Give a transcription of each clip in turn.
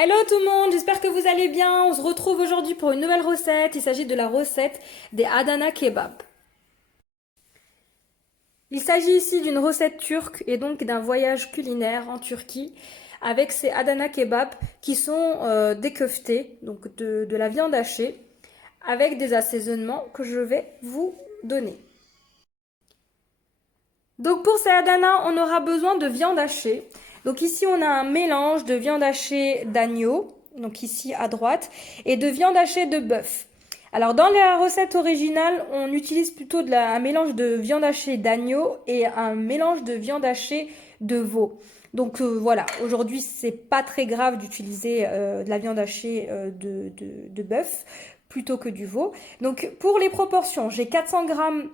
Hello tout le monde, j'espère que vous allez bien. On se retrouve aujourd'hui pour une nouvelle recette. Il s'agit de la recette des Adana kebab. Il s'agit ici d'une recette turque et donc d'un voyage culinaire en Turquie avec ces Adana kebab qui sont des keftés, donc de la viande hachée, avec des assaisonnements que je vais vous donner. Donc pour ces Adana, on aura besoin de viande hachée. Donc ici, on a un mélange de viande hachée d'agneau, donc ici à droite, et de viande hachée de bœuf. Alors dans la recette originale, on utilise plutôt un mélange de viande hachée d'agneau et un mélange de viande hachée de veau. Donc voilà, aujourd'hui c'est pas très grave d'utiliser de la viande hachée de bœuf plutôt que du veau. Donc pour les proportions, j'ai 400 grammes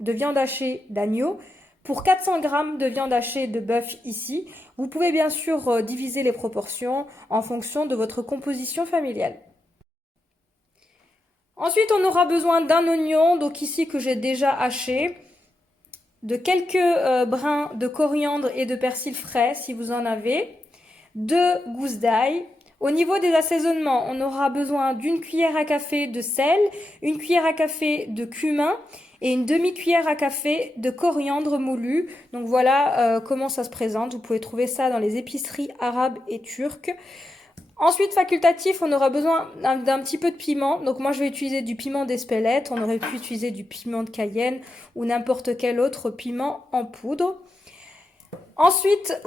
de viande hachée d'agneau, pour 400 grammes de viande hachée de bœuf ici. Vous pouvez bien sûr diviser les proportions en fonction de votre composition familiale. Ensuite, on aura besoin d'un oignon, donc ici que j'ai déjà haché, de quelques brins de coriandre et de persil frais si vous en avez, 2 gousses d'ail. Au niveau des assaisonnements, on aura besoin d'une cuillère à café de sel, une cuillère à café de cumin et une demi-cuillère à café de coriandre moulu. Donc voilà comment ça se présente. Vous pouvez trouver ça dans les épiceries arabes et turques. Ensuite, facultatif, on aura besoin d'un petit peu de piment. Donc moi, je vais utiliser du piment d'Espelette. On aurait pu utiliser du piment de Cayenne ou n'importe quel autre piment en poudre. Ensuite,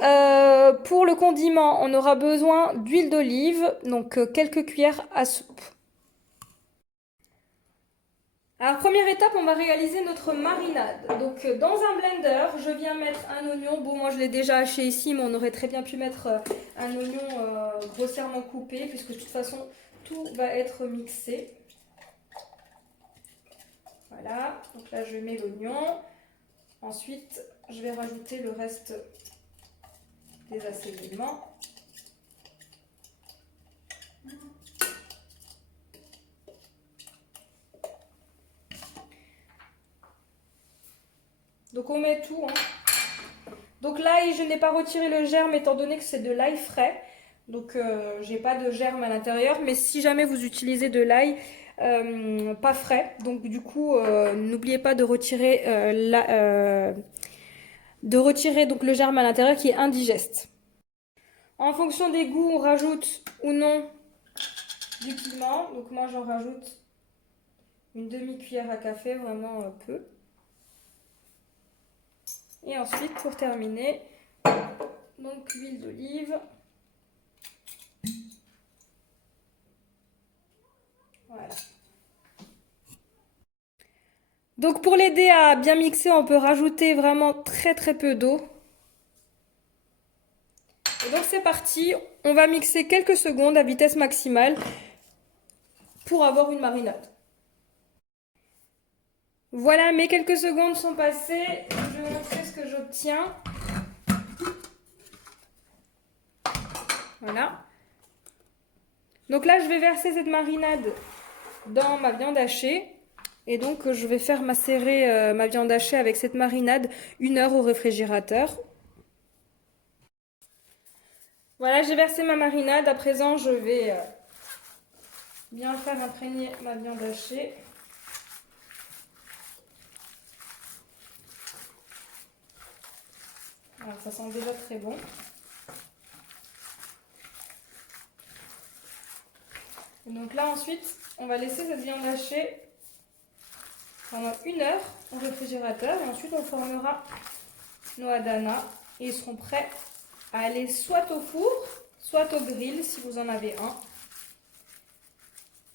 pour le condiment, on aura besoin d'huile d'olive, donc quelques cuillères à soupe. Alors, première étape, on va réaliser notre marinade. Donc, dans un blender, je viens mettre un oignon. Bon, moi, je l'ai déjà haché ici, mais on aurait très bien pu mettre un oignon grossièrement coupé, puisque de toute façon, tout va être mixé. Voilà, donc là, je mets l'oignon. Ensuite, je vais rajouter le reste des assaisonnements. Donc, on met tout, hein. Donc l'ail, je n'ai pas retiré le germe étant donné que c'est de l'ail frais. Donc j'ai pas de germe à l'intérieur. Mais si jamais vous utilisez de l'ail pas frais, donc du coup n'oubliez pas de retirer, donc, le germe à l'intérieur qui est indigeste. En fonction des goûts, on rajoute ou non du piment. Donc moi j'en rajoute une demi-cuillère à café, vraiment peu. Et ensuite pour terminer, donc l'huile d'olive. Voilà. Donc pour l'aider à bien mixer, on peut rajouter vraiment très très peu d'eau. Et donc c'est parti, on va mixer quelques secondes à vitesse maximale pour avoir une marinade. Voilà, mes quelques secondes sont passées. Je vais vous montrer ce que j'obtiens. Voilà. Donc là, je vais verser cette marinade dans ma viande hachée. Et donc, je vais faire macérer ma viande hachée avec cette marinade 1 heure au réfrigérateur. Voilà, j'ai versé ma marinade. À présent, je vais bien faire imprégner ma viande hachée. Alors, ça sent déjà très bon. Et donc là, ensuite, on va laisser cette viande hachée pendant 1 heure au réfrigérateur. Et ensuite, on formera nos Adana. Et ils seront prêts à aller soit au four, soit au grill si vous en avez un.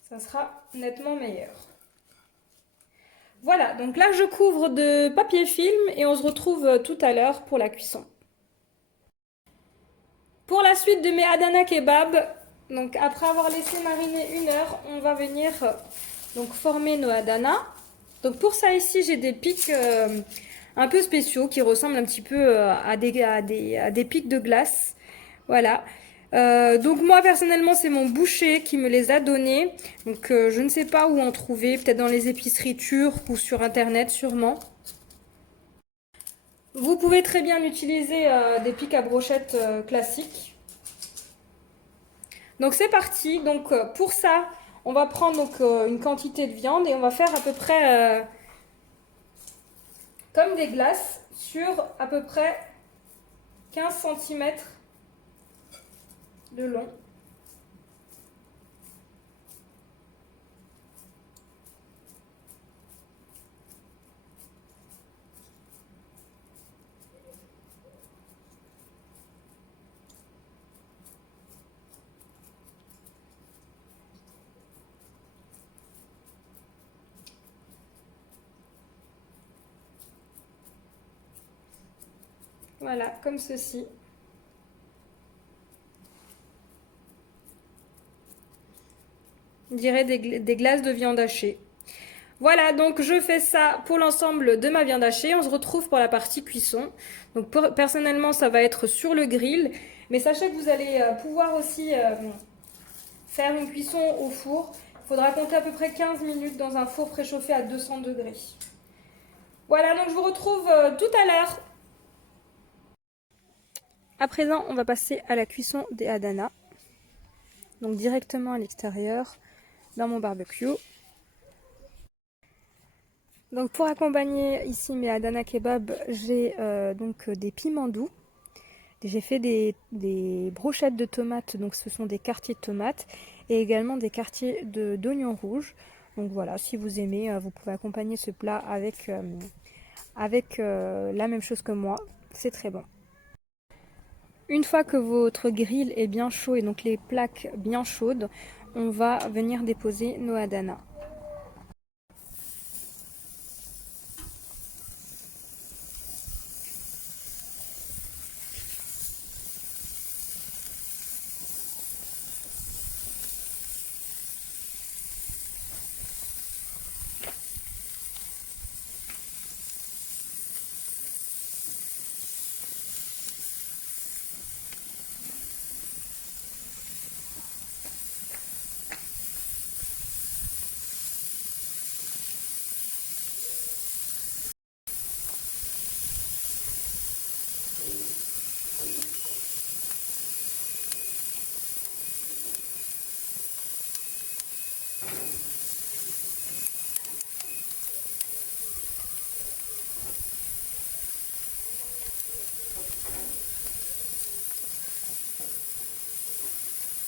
Ça sera nettement meilleur. Voilà, donc là je couvre de papier film et on se retrouve tout à l'heure pour la cuisson. Pour la suite de mes Adana kebab, donc après avoir laissé mariner 1 heure, on va venir donc former nos Adana. Donc pour ça ici j'ai des pics un peu spéciaux qui ressemblent un petit peu à des pics de glace. Voilà. Donc moi personnellement c'est mon boucher qui me les a donnés. Donc je ne sais pas où en trouver, peut-être dans les épiceries turques ou sur internet sûrement. Vous pouvez très bien utiliser des pics à brochettes classiques. Donc c'est parti. Donc pour ça, on va prendre donc, une quantité de viande et on va faire à peu près comme des glaces sur à peu près 15 cm de long. Voilà, comme ceci. On dirait des glaces de viande hachée. Voilà, donc je fais ça pour l'ensemble de ma viande hachée. On se retrouve pour la partie cuisson. Donc personnellement, ça va être sur le grill. Mais sachez que vous allez pouvoir aussi faire une cuisson au four. Il faudra compter à peu près 15 minutes dans un four préchauffé à 200 degrés. Voilà, donc je vous retrouve tout à l'heure. À présent, on va passer à la cuisson des Adana. Donc directement à l'extérieur, dans mon barbecue. Donc pour accompagner ici mes Adana kebab, j'ai donc des piments doux. J'ai fait des brochettes de tomates, donc ce sont des quartiers de tomates, et également des quartiers d'oignons rouges. Donc voilà, si vous aimez, vous pouvez accompagner ce plat avec la même chose que moi. C'est très bon. Une fois que votre grill est bien chaud et donc les plaques bien chaudes, on va venir déposer nos Adana.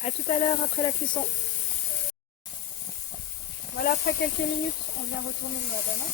A tout à l'heure après la cuisson. Voilà, après quelques minutes, on vient retourner nos Adana.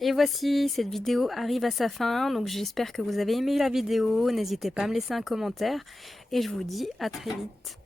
Et voici, cette vidéo arrive à sa fin, donc j'espère que vous avez aimé la vidéo. N'hésitez pas à me laisser un commentaire et je vous dis à très vite.